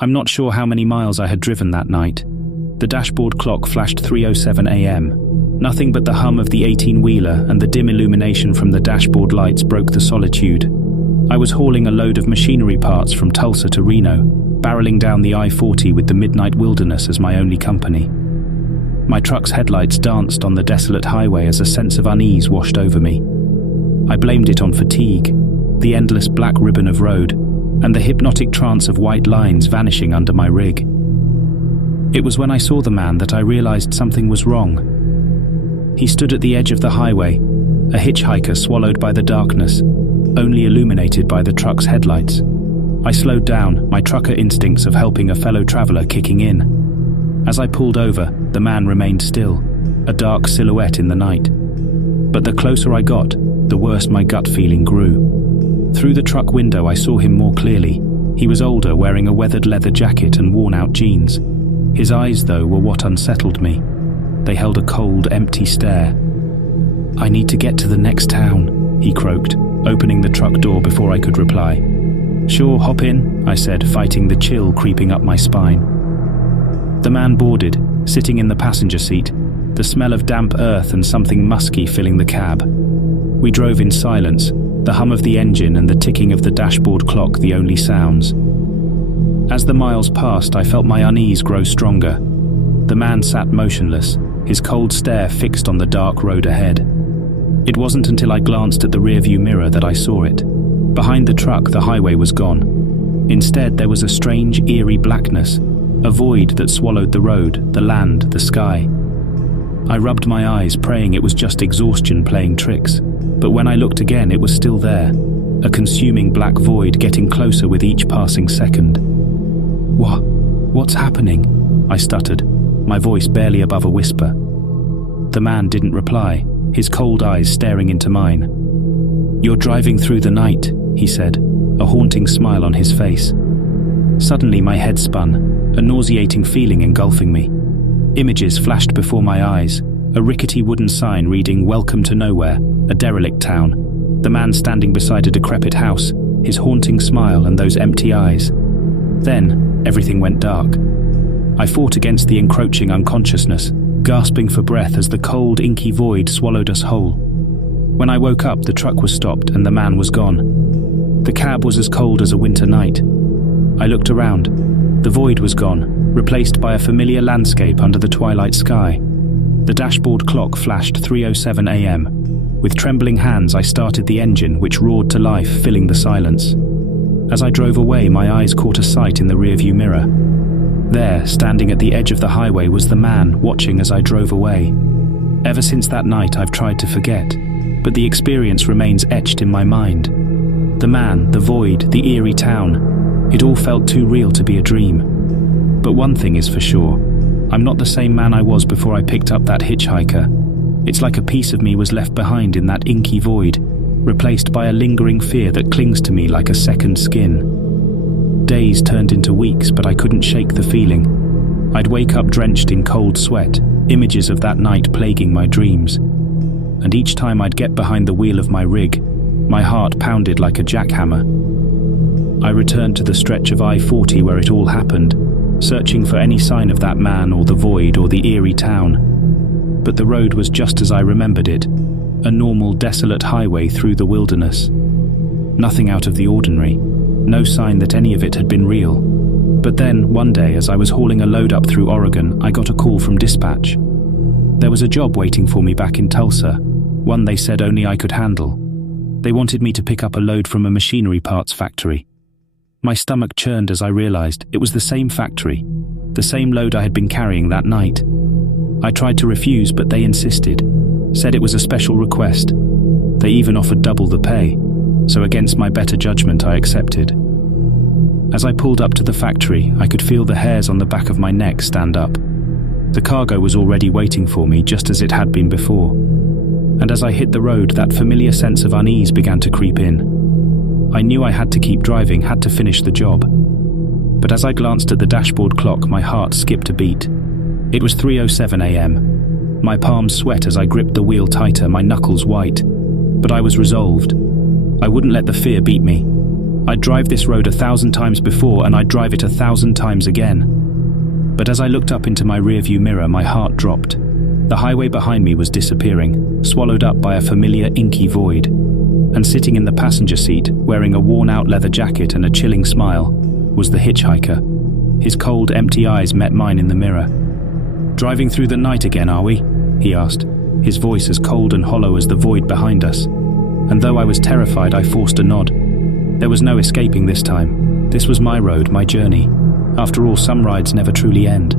I'm not sure how many miles I had driven that night. The dashboard clock flashed 3:07 a.m. Nothing but the hum of the 18-wheeler and the dim illumination from the dashboard lights broke the solitude. I was hauling a load of machinery parts from Tulsa to Reno, barreling down the I-40 with the midnight wilderness as my only company. My truck's headlights danced on the desolate highway as a sense of unease washed over me. I blamed it on fatigue, the endless black ribbon of road, and the hypnotic trance of white lines vanishing under my rig. It was when I saw the man that I realized something was wrong. He stood at the edge of the highway, a hitchhiker swallowed by the darkness, only illuminated by the truck's headlights. I slowed down, my trucker instincts of helping a fellow traveler kicking in. As I pulled over, the man remained still, a dark silhouette in the night. But the closer I got, the worse my gut feeling grew. Through the truck window I saw him more clearly. He was older, wearing a weathered leather jacket and worn-out jeans. His eyes, though, were what unsettled me. They held a cold, empty stare. "I need to get to the next town," he croaked, opening the truck door before I could reply. "Sure, hop in," I said, fighting the chill creeping up my spine. The man boarded, sitting in the passenger seat, the smell of damp earth and something musky filling the cab. We drove in silence, the hum of the engine and the ticking of the dashboard clock the only sounds. As the miles passed, I felt my unease grow stronger. The man sat motionless, his cold stare fixed on the dark road ahead. It wasn't until I glanced at the rearview mirror that I saw it. Behind the truck, the highway was gone. Instead, there was a strange, eerie blackness, a void that swallowed the road, the land, the sky. I rubbed my eyes, praying it was just exhaustion playing tricks. But when I looked again, it was still there, a consuming black void getting closer with each passing second. What's happening?" I stuttered, my voice barely above a whisper. The man didn't reply, his cold eyes staring into mine. "You're driving through the night," he said, a haunting smile on his face. Suddenly my head spun, a nauseating feeling engulfing me. Images flashed before my eyes, a rickety wooden sign reading "Welcome to Nowhere," a derelict town, the man standing beside a decrepit house, his haunting smile and those empty eyes. Then, everything went dark. I fought against the encroaching unconsciousness, gasping for breath as the cold, inky void swallowed us whole. When I woke up, the truck was stopped and the man was gone. The cab was as cold as a winter night. I looked around. The void was gone, replaced by a familiar landscape under the twilight sky. The dashboard clock flashed 3:07 a.m. With trembling hands, I started the engine, which roared to life, filling the silence. As I drove away, my eyes caught a sight in the rearview mirror. There, standing at the edge of the highway, was the man, watching as I drove away. Ever since that night, I've tried to forget, but the experience remains etched in my mind. The man, the void, the eerie town, it all felt too real to be a dream. But one thing is for sure, I'm not the same man I was before I picked up that hitchhiker. It's like a piece of me was left behind in that inky void, replaced by a lingering fear that clings to me like a second skin. Days turned into weeks, but I couldn't shake the feeling. I'd wake up drenched in cold sweat, images of that night plaguing my dreams. And each time I'd get behind the wheel of my rig, my heart pounded like a jackhammer. I returned to the stretch of I-40 where it all happened, searching for any sign of that man or the void or the eerie town. But the road was just as I remembered it, a normal, desolate highway through the wilderness. Nothing out of the ordinary, no sign that any of it had been real. But then, one day, as I was hauling a load up through Oregon, I got a call from dispatch. There was a job waiting for me back in Tulsa, one they said only I could handle. They wanted me to pick up a load from a machinery parts factory. My stomach churned as I realized it was the same factory, the same load I had been carrying that night. I tried to refuse, but they insisted, said it was a special request. They even offered double the pay, so against my better judgment I accepted. As I pulled up to the factory, I could feel the hairs on the back of my neck stand up. The cargo was already waiting for me, just as it had been before. And as I hit the road, that familiar sense of unease began to creep in. I knew I had to keep driving, had to finish the job. But as I glanced at the dashboard clock, my heart skipped a beat. It was 3:07 a.m. My palms sweat as I gripped the wheel tighter, my knuckles white. But I was resolved. I wouldn't let the fear beat me. I'd drive this road 1,000 times before, and I'd drive it 1,000 times again. But as I looked up into my rearview mirror, my heart dropped. The highway behind me was disappearing, swallowed up by a familiar inky void. And sitting in the passenger seat, wearing a worn-out leather jacket and a chilling smile, was the hitchhiker. His cold, empty eyes met mine in the mirror. "Driving through the night again, are we?" he asked, his voice as cold and hollow as the void behind us. And though I was terrified, I forced a nod. There was no escaping this time. This was my road, my journey. After all, some rides never truly end.